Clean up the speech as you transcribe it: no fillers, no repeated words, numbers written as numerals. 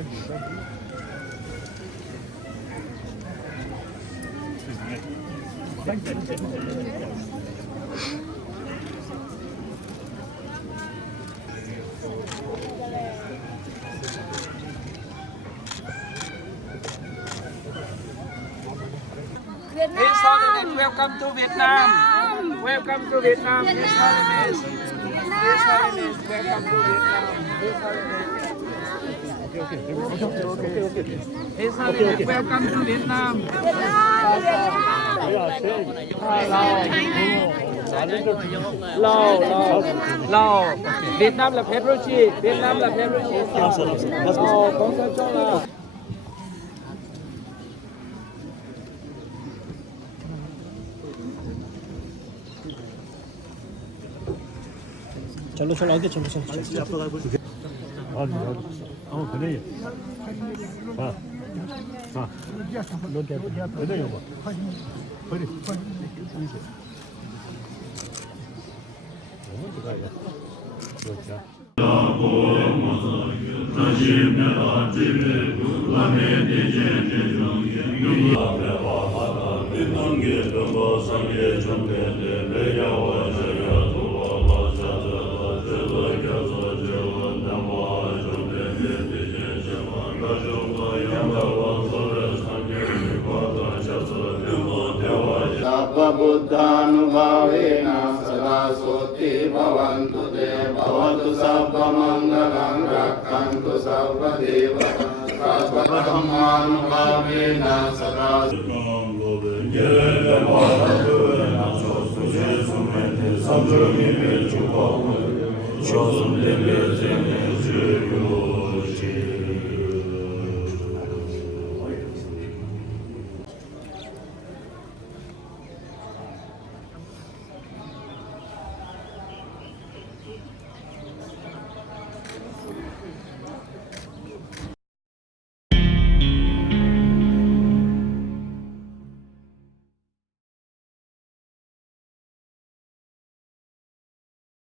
His Holiness, welcome to Vietnam. Welcome to Vietnam. His Holiness. His Holiness, welcome to Vietnam. His Holiness. His Holiness, welcome to Vietnam. Lào, Việt Nam là Pepperucci, Việt Nam là Pepperucci. Không sao cho là. 절로 절로 어디 절로 절로 앞으로 가보자. 어디 그래. 봐. 봐. 너한테 어디 봐. 버리. Buddhanubbhavena sada soti bhavantu te bhavantu sabba mangalam rakkantu sabba devatam sabba dhammanubbhavena sada Chosun